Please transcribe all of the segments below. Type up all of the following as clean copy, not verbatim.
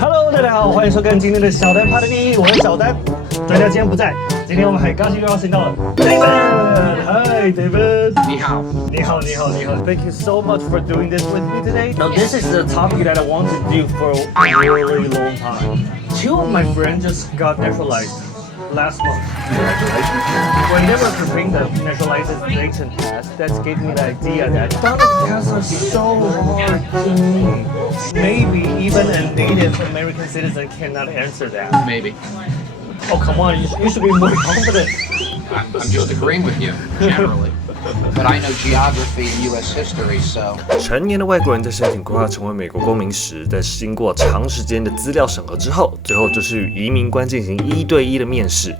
Hello， 大家好，欢迎收看今天的小丹 Part 第一，我是小丹。专家今天不在，今天我们很高兴邀请到了 David。Hi David。你好。你好。Thank you so much for doing this with me today. Now this is the topic that I want to do for a really long time. Two of my friends just got naturalized last month. Congratulations. When they were preparing the naturalization test, that gave me the idea that some of the tests are so hard to me. Maybe even a Native American citizen cannot answer that. Maybe. Oh, come on, you should be more confident. I'm just agreeing with you, generally. But I know geography and U.S. history, so. 成年的外国人在申请规划成为美国公民时，在经过长时间的资料审核之后，最后就是与移民官进行1对1的面试。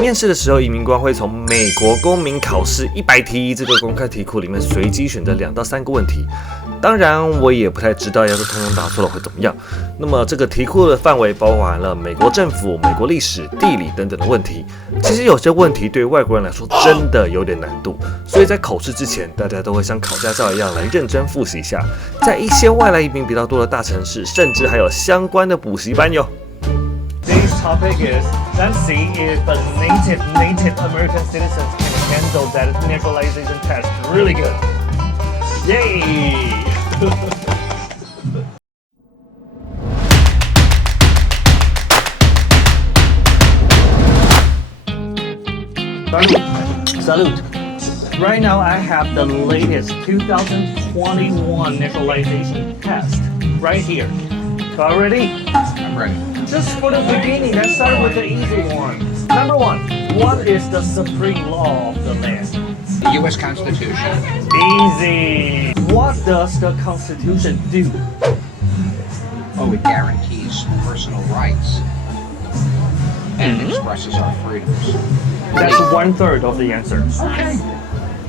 面试的时候，移民官会从美国公民考试100题这个公开题库里面随机选择2到3个问题。当然，我也不太知道要是通通答错了会怎么样。那么这个题库的范围包含了美国政府、美国历史、地理等等的问题。其实有些问题对于外国人来说真的有点难度，所以在口试之前，大家都会像考驾照一样来认真复习一下。在一些外来移民比较多的大城市，甚至还有相关的补习班哟。Today's topic is let's see if a Native American citizens can handle that naturalization test really good. Yay! Salute. Right now I have the latest 2021 naturalization test right here. So are you ready? I'm ready. Just for the beginning, let's start with the easy one. Number 1, what is the supreme law of the land? The U.S. Constitution. Easy. What does the Constitution do? Oh, it guarantees personal rights and expresses our freedoms. That's 1/3 of the answer. Okay.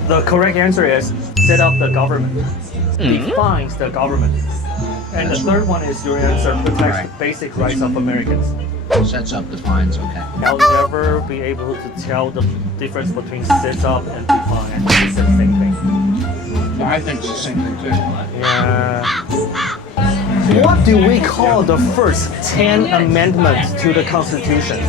The correct answer is set up the government. Defines the government. And the third one is your answer protects the basic rights of Americans. Sets up, defines, okay. I'll never be able to tell the difference between sets up and define. I think it's the same thing. I think it's the same thing too. Yeah. What do we call the first 10 amendments to the Constitution?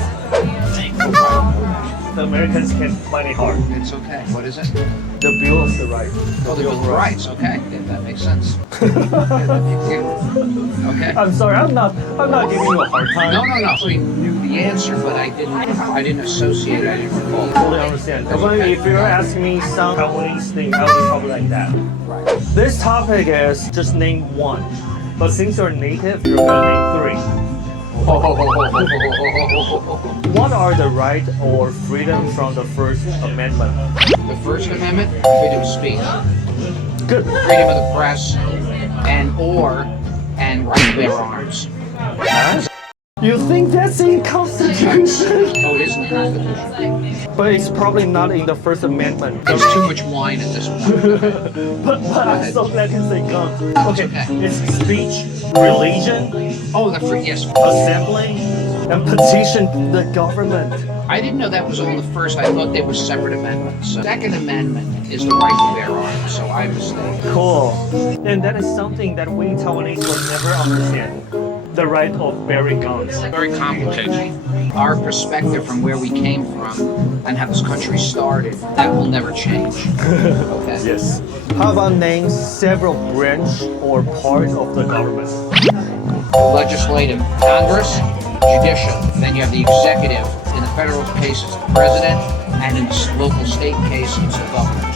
The Americans can find it hard. It's okay. What is it? The Bill of the Rights. Oh, the Bill of Rights. Okay, yeah, that makes sense. Okay. I'm sorry, I'm not giving you a hard time. No. I knew the answer, but I didn't associate it. I didn't recall. Totally understand. If you're asking me some Taiwanese thing, I would be probably like that. Right. This topic is just name 1. But since you're native, you're gonna name 3. What are the rights or freedoms from the First Amendment? The First Amendment, freedom of speech, Good. freedom of the press, and right to bear arms. You think that's in Constitution? Oh, it is in the Constitution. But it's probably not in the First Amendment. There's too much wine at this point. But I'm so glad you say guns. Okay, it's speech, religion, Oh, yes. assembly, and petition the government. I didn't know that was all the first. I thought they were separate amendments. So, Second Amendment is the right to bear arms, so I mistake. Cool. And that is something that we Taiwanese will never understand. The right of bearing guns. Very complicated. Our perspective from where we came from and how this country started, that will never change. Okay. Yes. How about name several branch or part of the government? Legislative, Congress, judicial. Then you have the executive. In the federal case, it's the president, and in the local state case, it's the governor.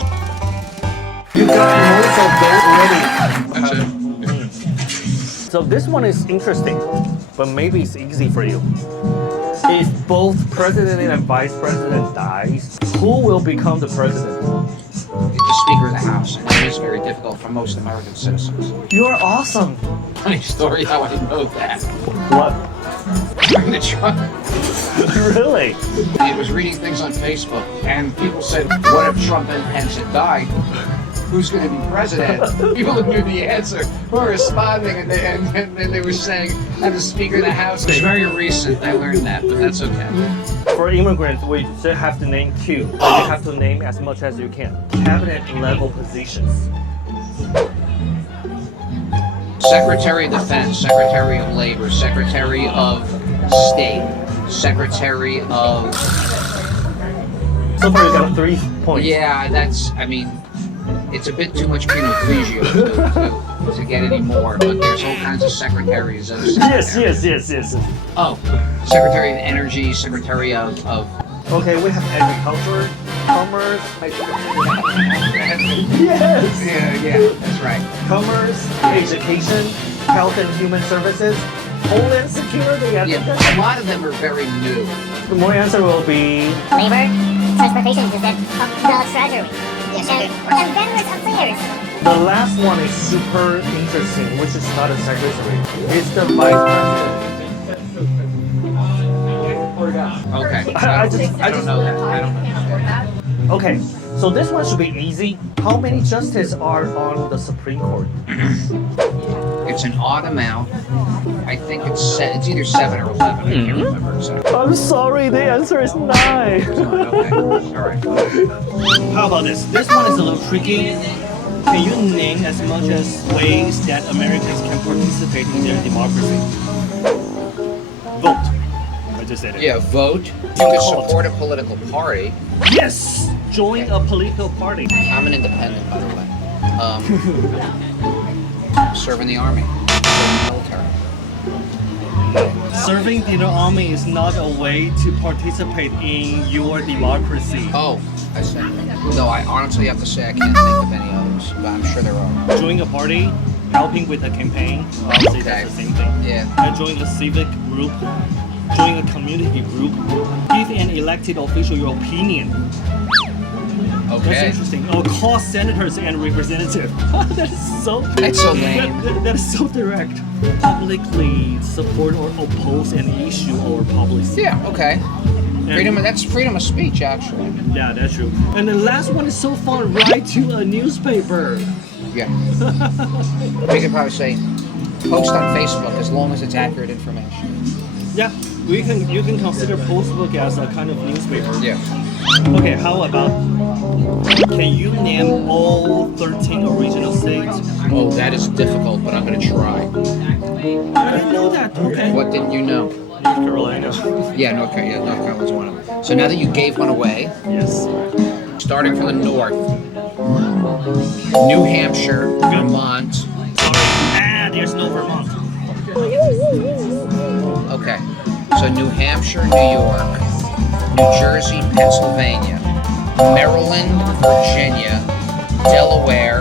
You got most of those already. That's it. So this one is interesting, but maybe it's easy for you. If both president and vice president dies, who will become the president? It's the Speaker of the House, and it is very difficult for most American citizens. You are awesome. Funny story how I didn't know that. What? During the Trump, Really? I was reading things on Facebook, and people said, what if Trump and Pence had died? Who's going to be president? People who knew the answer were responding, and they were saying, and the Speaker of the House. It's very recent, I learned that, but that's okay. For immigrants, we still have to name 2, but you have to name as much as you can. Cabinet level positions. Secretary of Defense, Secretary of Labor, Secretary of State, Secretary of... So far you got 3 points. Yeah, that's, I mean, it's a bit too much Pinot Grigio to get any more, but there's all kinds of secretaries of secretaries. Yes. Oh, Secretary of Energy, Secretary of Okay, we have agriculture, commerce. Yes. yeah, that's right. Commerce, education, health and human services, homeland security. I think Yeah, a lot of them are very new. the more answer will be Labor, transportation, is that the treasury, and vendors affairs. the last one is super interesting, which is not a secretary. It's the vice president. Okay, I don't know that. I don't understand. Okay, so this one should be easy. How many justices are on the Supreme Court? It's an odd amount. I think it's either 7 or 11. I can't remember exactly. I'm sorry, the answer is 9. Okay, all right. How about this? This one is a little tricky. Can you name as much as ways that Americans can participate in their democracy? Vote. I just said it. Yeah, vote. You could support a political party. Yes! Join a political party. I'm an independent, by the way. Serve in the army. Serve in the military. Serving in the army is not a way to participate in your democracy. Oh, I see. No, I honestly have to say I can't think of any others, but I'm sure there are. Join a party, helping with a campaign. Obviously, that's the same thing. Yeah. And join a civic group, join a community group, give an elected official your opinion. That's Okay. interesting. Oh, call senators and representatives. That is so. That's so lame. That is so direct. Publicly support or oppose an issue or policy. Yeah, okay. And- That's freedom of speech, actually. Yeah, that's true. And the last one is so fun. Write to a newspaper. Yeah. We could probably say post on Facebook as long as it's accurate information. Yeah, you can consider Facebook as a kind of newspaper. Yeah. Okay, how about, can you name all 13 original states? Oh, that is difficult, but I'm going to try. I didn't know that. Okay. What didn't you know? North Carolina. Yeah, North Carolina's one of them. So now that you gave one away, Yes. starting from the north, New Hampshire, Vermont. Sorry. There's no Vermont. Okay. So New Hampshire, New York, New Jersey, Pennsylvania, Maryland, Virginia, Delaware,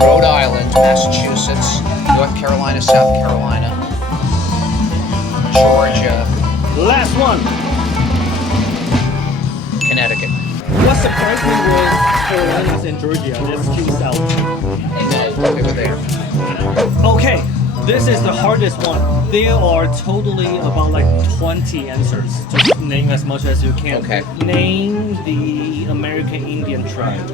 Rhode Island, Massachusetts, North Carolina, South Carolina, Georgia, Last one. Connecticut. What surprised me was Carolinas and Georgia. That's too south. No, they were there. Okay, this is the hardest one. There are totally about like 20 answers. Just name as much as you can. Okay. Name the American Indian tribe.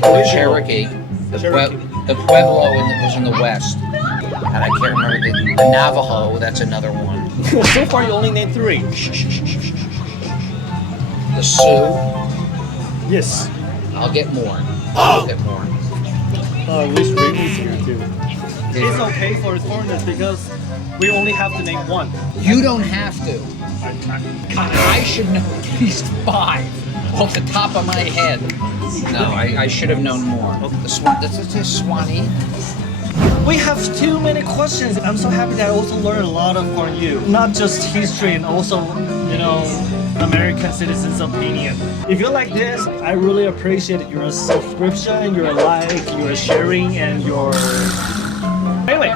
The Cherokee, the, Cherokee. the Pueblo was in the west, and I can't remember the Navajo. That's another one. So far, you only named 3. The Sioux. Yes. I'll get more. I'll get more. Wish Ray was here too. It's okay for foreigners because we only have to name 1. You don't have to. I should know at least 5 off the top of my head. No, I should have known more. This is Swanee. We have too many questions. I'm so happy that I also learned a lot from you. Not just history and also, American citizens' opinion. If you like this, I really appreciate your subscription, your like, your sharing, and your... Anyway,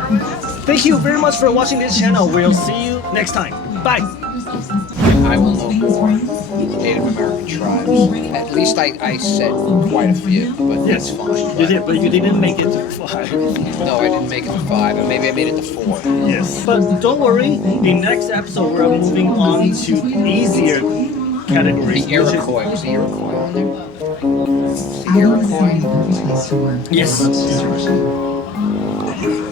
thank you very much for watching this channel. We'll see you next time. Bye. I will know more Native American tribes. At least I said quite a few, but that's fine. You did, but you didn't make it to 5. No, I didn't make it to 5, and maybe I made it to 4. Yes. But don't worry, in next episode we're moving on to easier categories. The Iroquois. Was the Iroquois on there? Was the Iroquois? Yes.